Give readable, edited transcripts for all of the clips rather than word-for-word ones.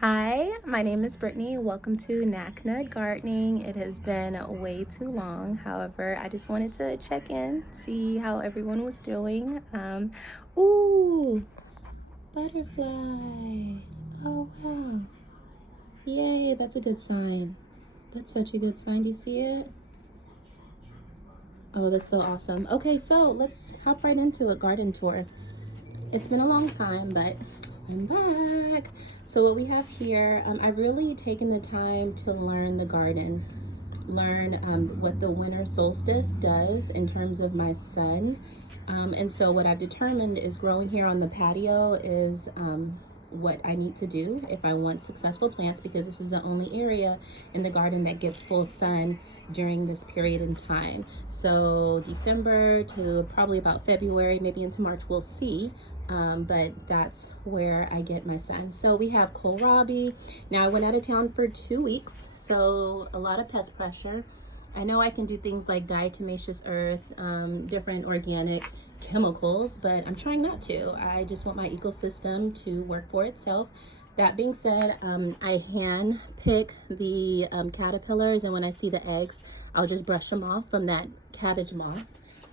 Hi, my name is Brittany. Welcome to Knack Gardening. It has been way too long. However, I just wanted to check in, see how everyone was doing. Ooh, butterfly. Oh, wow. Yay, that's a good sign. That's such a good sign. Do you see it? Oh, that's so awesome. Okay, so let's hop right into a garden tour. It's been a long time, but I'm back. So what we have here, I've really taken the time to learn the garden, learn what the winter solstice does in terms of my sun. And so what I've determined is growing here on the patio is what I need to do if I want successful plants, because this is the only area in the garden that gets full sun during this period in time. So December to probably about February, maybe into March, we'll see. But that's where I get my sun. So we have kohlrabi. Now I went out of town for 2 weeks, so a lot of pest pressure. I know I can do things like diatomaceous earth, different organic chemicals, but I'm trying not to. I just want my ecosystem to work for itself. That being said, I hand pick the caterpillars, and when I see the eggs, I'll just brush them off from that cabbage moth.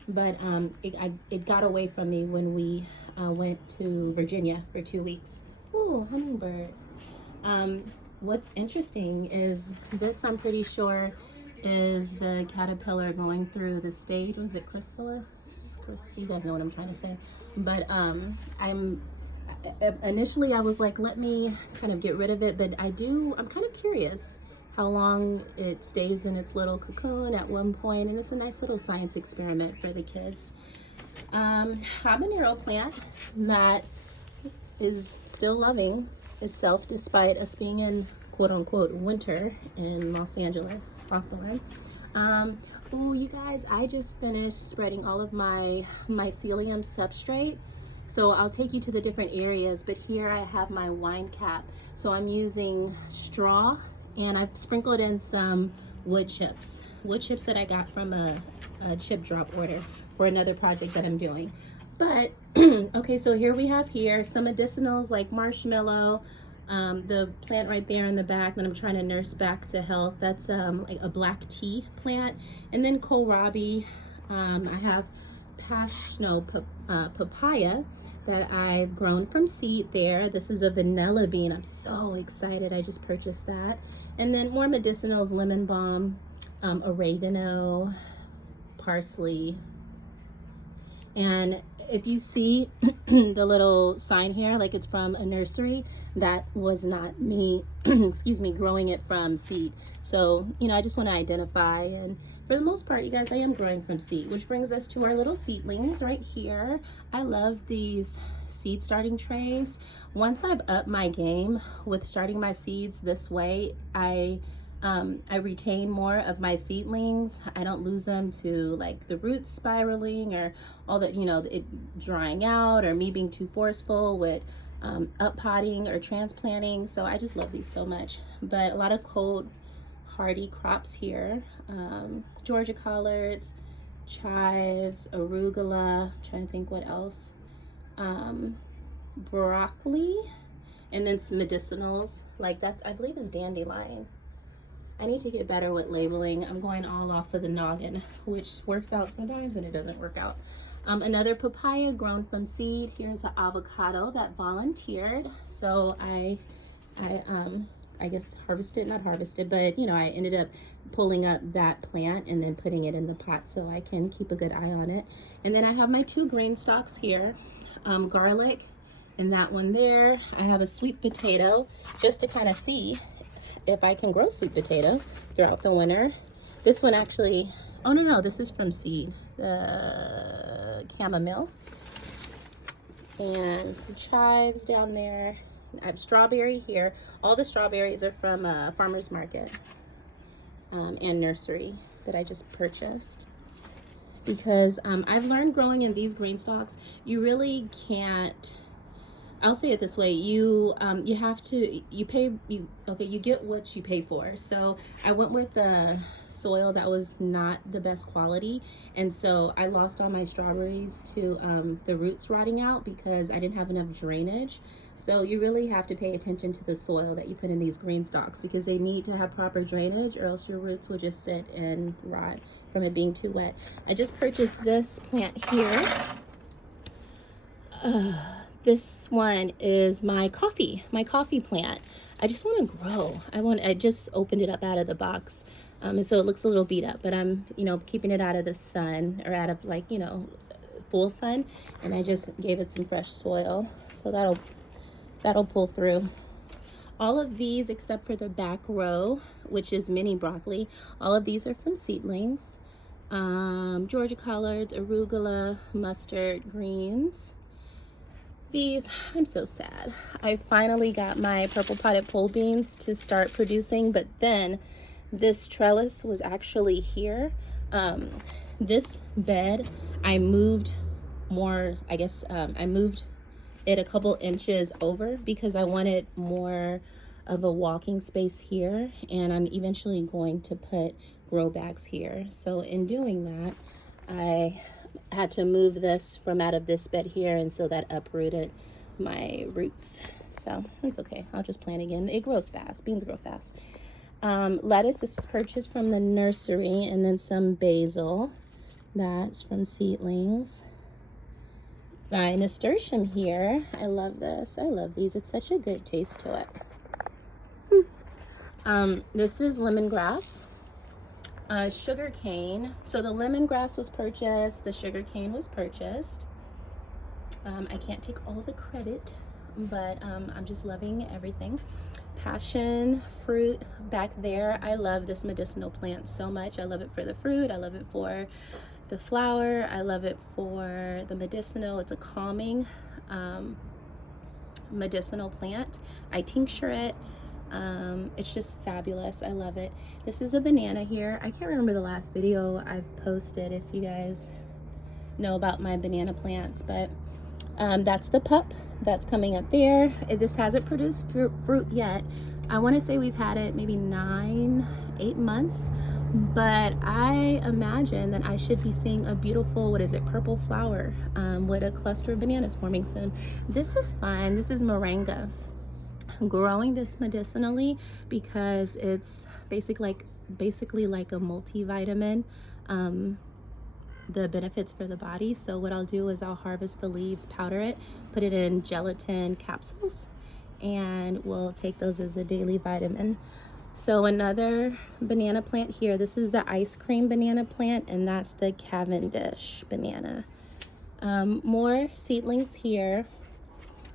But it got away from me when we went to Virginia for 2 weeks. Ooh, hummingbird. Um, what's interesting is this, I'm pretty sure, is the caterpillar going through the stage. Was it chrysalis? You guys know what I'm trying to say. But I'm initially I was like, let me kind of get rid of it, but I'm kind of curious how long it stays in its little cocoon at one point, and it's a nice little science experiment for the kids. Habanero plant that is still loving itself despite us being in quote unquote winter in Los Angeles, Hawthorne. Oh, you guys, I just finished spreading all of my mycelium substrate. So I'll take you to the different areas, but here I have my wine cap. So I'm using straw, and I've sprinkled in some wood chips. Wood chips that I got from a chip drop order for another project that I'm doing. But okay, so here we have some medicinals like marshmallow, the plant right there in the back that I'm trying to nurse back to health. That's like a black tea plant. And then kohlrabi. I have papaya that I've grown from seed there. This is a vanilla bean. I'm so excited. I just purchased that. And then more medicinals, lemon balm, oregano, parsley. And if you see the little sign here, like it's from a nursery, that was not me, excuse me, growing it from seed. So, I just want to identify. And for the most part, you guys, I am growing from seed, which brings us to our little seedlings right here. I love these seed starting trays. Once I've upped my game with starting my seeds this way, I retain more of my seedlings. I don't lose them to like the roots spiraling or all that, it drying out or me being too forceful with up potting or transplanting. So I just love these so much. But a lot of cold hardy crops here. Georgia collards, chives, arugula, I'm trying to think what else. Broccoli, and then some medicinals like that, I believe is dandelion. I need to get better with labeling. I'm going all off of the noggin, which works out sometimes and it doesn't work out. Another papaya grown from seed. Here's an avocado that volunteered. So I guess not harvested, but I ended up pulling up that plant and then putting it in the pot so I can keep a good eye on it. And then I have my 2 grain stalks here, garlic and that one there. I have a sweet potato just to kind of see if I can grow sweet potato throughout the winter. This one actually, oh no, this is from seed, the chamomile. And some chives down there. I have strawberry here. All the strawberries are from a farmer's market and nursery that I just purchased. Because I've learned growing in these green stalks, you really can't I'll say it this way: you have to you get what you pay for. So I went with the soil that was not the best quality, and so I lost all my strawberries to the roots rotting out because I didn't have enough drainage. So you really have to pay attention to the soil that you put in these green stalks because they need to have proper drainage, or else your roots will just sit and rot from it being too wet. I just purchased this plant here. This one is my coffee plant. I just want to grow. I just opened it up out of the box. And so it looks a little beat up, but I'm, keeping it out of the sun, or out of like, full sun. And I just gave it some fresh soil. So that'll pull through. All of these, except for the back row, which is mini broccoli, all of these are from seedlings. Georgia collards, arugula, mustard, greens. These, I'm so sad. I finally got my purple potted pole beans to start producing, but then this trellis was actually here. This bed, I moved more, I moved it a couple inches over because I wanted more of a walking space here, and I'm eventually going to put grow bags here. So in doing that, I had to move this from out of this bed here, and so that uprooted my roots. So it's okay, I'll just plant again. It grows fast, beans grow fast. Lettuce, this was purchased from the nursery, and then some basil, that's from seedlings. My nasturtium here, I love this. I love these. It's such a good taste to it. This is lemongrass. Sugar cane. So the lemongrass was purchased, the sugar cane was purchased. I can't take all the credit, but I'm just loving everything. Passion fruit back there. I love this medicinal plant so much. I love it for the fruit. I love it for the flower. I love it for the medicinal. It's a calming medicinal plant. I tincture it. It's just fabulous. I love it. This is a banana here. I can't remember the last video I've posted, if you guys know about my banana plants, but that's the pup that's coming up there. This hasn't produced fruit yet. I want to say we've had it maybe 8 months, but I imagine that I should be seeing a beautiful, purple flower with a cluster of bananas forming soon. This is fun. This is moringa. I'm growing this medicinally because it's basically like a multivitamin. The benefits for the body. So what I'll do is I'll harvest the leaves, powder it, put it in gelatin capsules, and we'll take those as a daily vitamin. So another banana plant here. This is the ice cream banana plant, and that's the Cavendish banana. More seedlings here.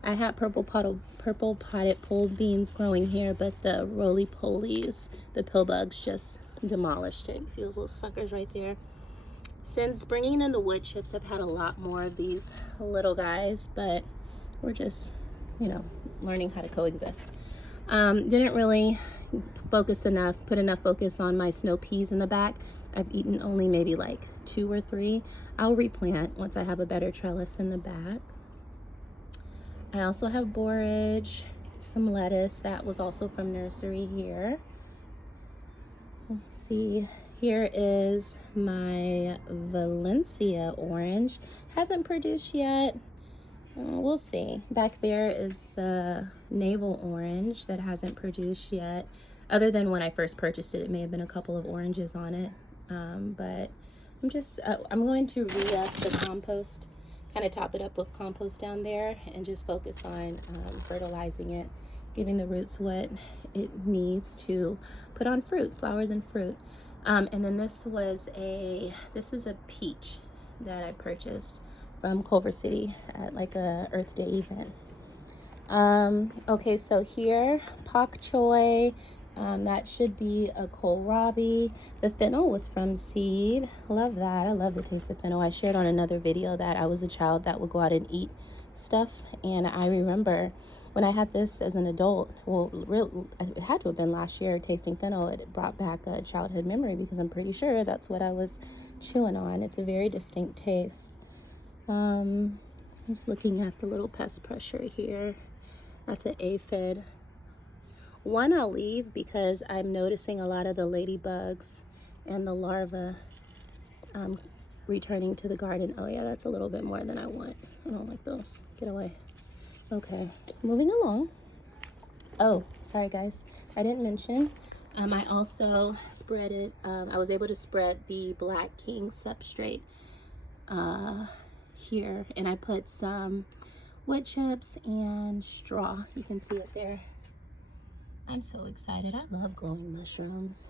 I had purple potted pole beans growing here, but the roly-polies, the pill bugs, just demolished it. You see those little suckers right there? Since bringing in the wood chips, I've had a lot more of these little guys, but we're just, learning how to coexist. Didn't really put enough focus on my snow peas in the back. I've eaten only maybe like 2 or 3. I'll replant once I have a better trellis in the back. I also have borage, some lettuce that was also from nursery here. Let's see. Here is my Valencia orange. Hasn't produced yet. We'll see. Back there is the navel orange that hasn't produced yet. Other than when I first purchased it, it may have been a couple of oranges on it. But I'm going to re-up the compost, kind of top it up with compost down there, and just focus on fertilizing it, giving the roots what it needs to put on flowers and fruit. And then this is a peach that I purchased from Culver City at like a Earth Day event. Okay, so here, pak choi, that should be a kohlrabi. The fennel was from seed. Love that. I love the taste of fennel. I shared on another video that I was a child that would go out and eat stuff, and I remember when I had this as an adult, it had to have been last year, tasting fennel, it brought back a childhood memory because I'm pretty sure that's what I was chewing on. It's a very distinct taste. Just looking at the little pest pressure here. That's an aphid. One I'll leave because I'm noticing a lot of the ladybugs and the larvae returning to the garden. Oh yeah, that's a little bit more than I want. I don't like those. Get away. Okay, moving along. Oh, sorry guys, I didn't mention. I also spread it. I was able to spread the Black King substrate here, and I put some wood chips and straw. You can see it there. I'm so excited. I love growing mushrooms.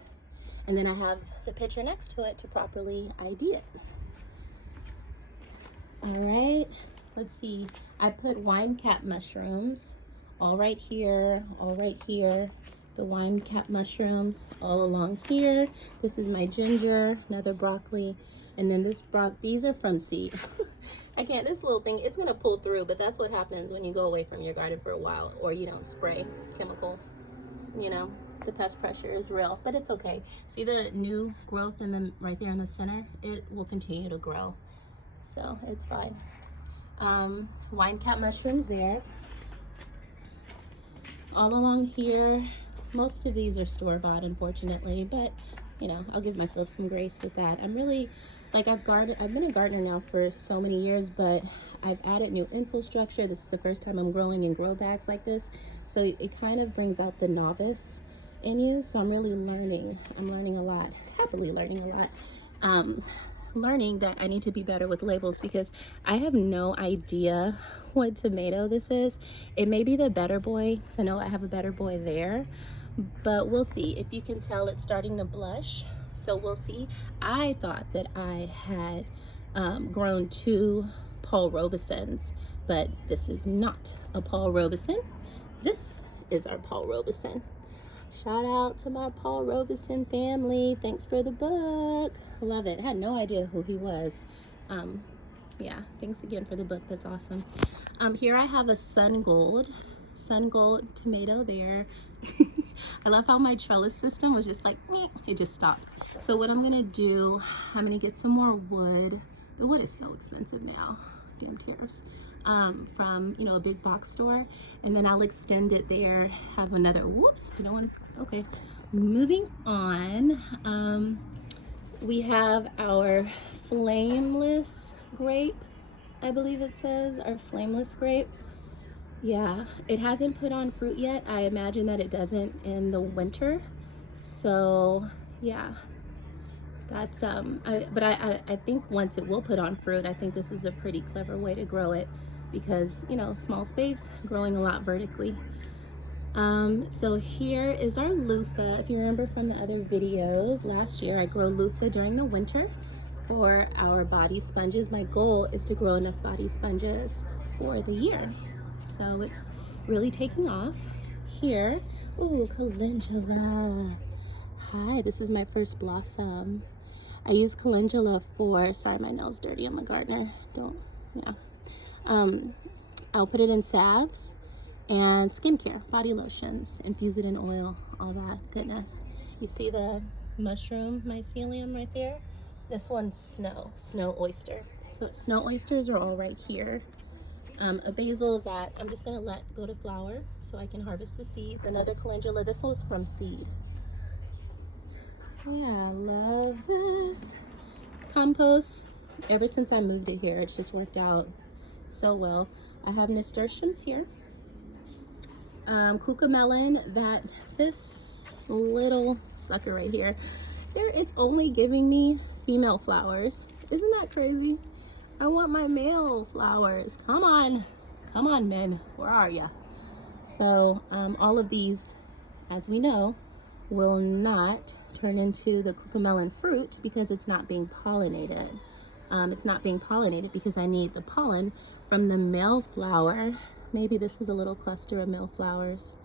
And then I have the picture next to it to properly ID it. All right, let's see. I put wine cap mushrooms all right here, all right here. The wine cap mushrooms all along here. This is my ginger, another broccoli. And then these are from seed. I can't, this little thing, it's gonna pull through, but that's what happens when you go away from your garden for a while or you don't spray chemicals. You know, the pest pressure is real, but it's okay. See the new growth in the right there in the center? It will continue to grow, so it's fine. Wine cap mushrooms there. All along here, most of these are store-bought, unfortunately, but you know, I'll give myself some grace with that. I'm really, like, I've been a gardener now for so many years, but I've added new infrastructure. This is the first time I'm growing in grow bags like this, so it kind of brings out the novice in you. So I'm really learning. I'm learning a lot, happily learning a lot. Learning that I need to be better with labels because I have no idea what tomato this is. It may be the Better Boy. I know I have a Better Boy there, but we'll see. If you can tell, it's starting to blush, so we'll see. I thought that I had grown 2 Paul Robesons, but this is not a Paul Robeson. This is our Paul Robeson. Shout out to my Paul Robeson family. Thanks for the book. Love it. I had no idea who he was. Yeah, thanks again for the book. That's awesome. Here I have a sun gold tomato there. I love how my trellis system was just like, meh, it just stops. So what I'm gonna do, I'm gonna get some more wood. The wood is so expensive now. Damn tariffs. From, you know, a big box store, and then I'll extend it there. Have another, whoops, you don't want to, okay. Moving on, we have our flameless grape, I believe it says, our flameless grape. Yeah, it hasn't put on fruit yet. I imagine that it doesn't in the winter. So yeah, that's I think once it will put on fruit, I think this is a pretty clever way to grow it because, you know, small space, growing a lot vertically. So here is our loofah. If you remember from the other videos, last year I grow loofah during the winter for our body sponges. My goal is to grow enough body sponges for the year. So it's really taking off. Here, ooh, calendula. Hi, this is my first blossom. I use calendula for, sorry, my nail's dirty, I'm a gardener, don't, yeah. I'll put it in salves and skincare, body lotions, infuse it in oil, all that goodness. You see the mushroom mycelium right there? This one's snow oyster. So snow oysters are all right here. A basil that I'm just gonna let go to flower so I can harvest the seeds. Another calendula, this one's from seed. Yeah, I love this. Compost, ever since I moved it here, it's just worked out so well. I have nasturtiums here. Cucamelon, that this little sucker right here, there, it's only giving me female flowers. Isn't that crazy? I want my male flowers. Come on men, where are ya? So all of these, as we know, will not turn into the cucamelon fruit because it's not being pollinated. It's not being pollinated because I need the pollen from the male flower. Maybe this is a little cluster of male flowers.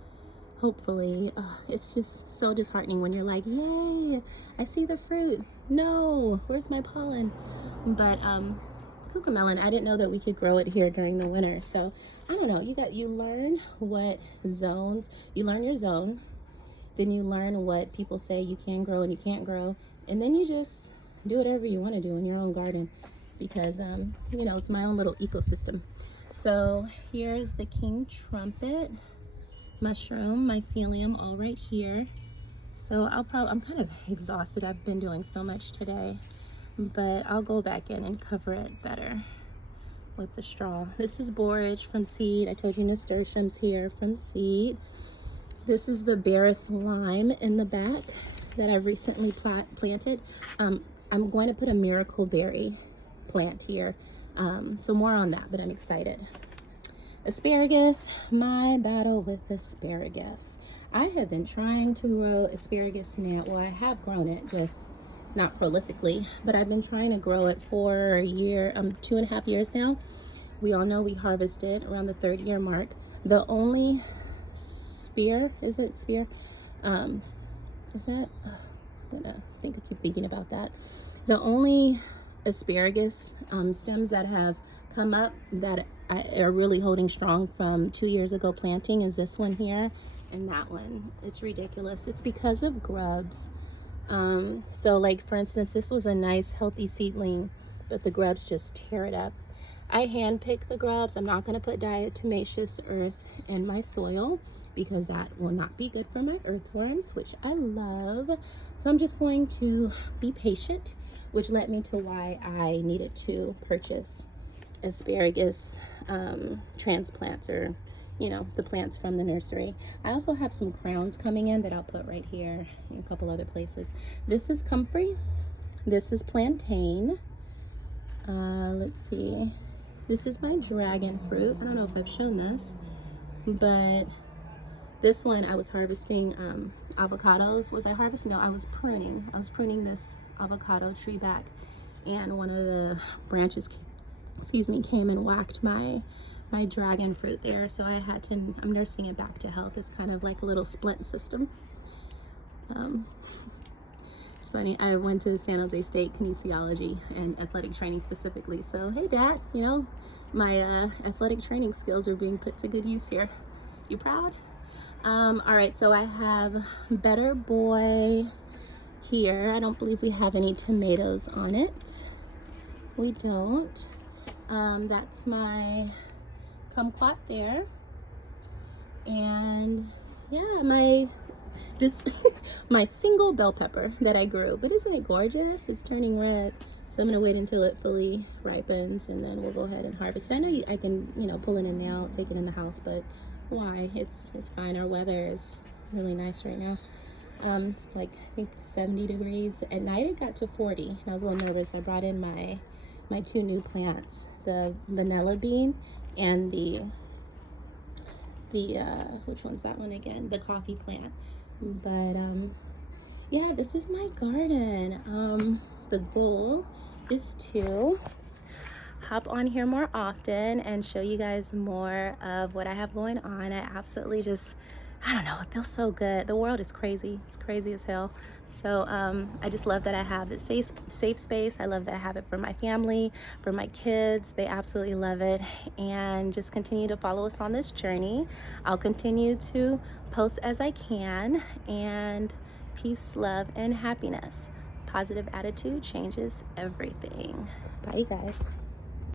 Hopefully. It's just so disheartening when you're like, yay, I see the fruit. No, where's my pollen? But cucamelon, I didn't know that we could grow it here during the winter. So I don't know, you learn what zones, you learn your zone, then you learn what people say you can grow and you can't grow, and then you just do whatever you want to do in your own garden because you know, it's my own little ecosystem. So here's the king trumpet mushroom mycelium, all right here. So I'm kind of exhausted. I've been doing so much today, but I'll go back in and cover it better with the straw. This is borage from seed. I told you nasturtiums here from seed. This is the Barris lime in the back that I recently planted. I'm going to put a miracle berry plant here. So more on that, but I'm excited. Asparagus, my battle with asparagus. I have been trying to grow asparagus now. Well, I have grown it, just not prolifically, but I've been trying to grow it for a year, 2.5 years now. We all know we harvested around the 3rd-year mark. The only spear, is it spear? Is that, I'm gonna keep thinking about that. The only asparagus stems that have come up that are really holding strong from 2 years ago planting is this one here and that one. It's ridiculous. It's because of grubs. So like for instance, this was a nice healthy seedling, but the grubs just tear it up. I handpick the grubs. I'm not going to put diatomaceous earth in my soil because that will not be good for my earthworms, which I love. So I'm just going to be patient, which led me to why I needed to purchase asparagus transplants, or the plants from the nursery. I also have some crowns coming in that I'll put right here and a couple other places. This is comfrey. This is plantain. Let's see. This is my dragon fruit. I don't know if I've shown this, but this one I was harvesting avocados. Was I harvesting? No, I was pruning. I was pruning this avocado tree back, and one of the branches, came and whacked my dragon fruit there. So I had to, I'm nursing it back to health. It's kind of like a little splint system. It's funny, I went to San Jose State kinesiology and athletic training specifically. So hey Dad, my athletic training skills are being put to good use here. You proud? All right, so I have Better Boy here. I don't believe we have any tomatoes on it. We don't. That's my kumquat there. And yeah, my single bell pepper that I grew. But isn't it gorgeous? It's turning red. So I'm gonna wait until it fully ripens and then we'll go ahead and harvest it. I know I can, pull it in now, take it in the house, but why? It's fine. Our weather is really nice right now. It's like, I think 70 degrees. At night it got to 40 and I was a little nervous. I brought in my 2 new plants, the vanilla bean and the which one's that one again? The coffee plant. But yeah, this is my garden. The goal is to hop on here more often and show you guys more of what I have going on. I absolutely just, I don't know, it feels so good. The world is crazy. It's crazy as hell. So I just love that I have this safe space. I love that I have it for my family, for my kids. They absolutely love it. And just continue to follow us on this journey. I'll continue to post as I can. And peace, love, and happiness. Positive attitude changes everything. Bye, you guys.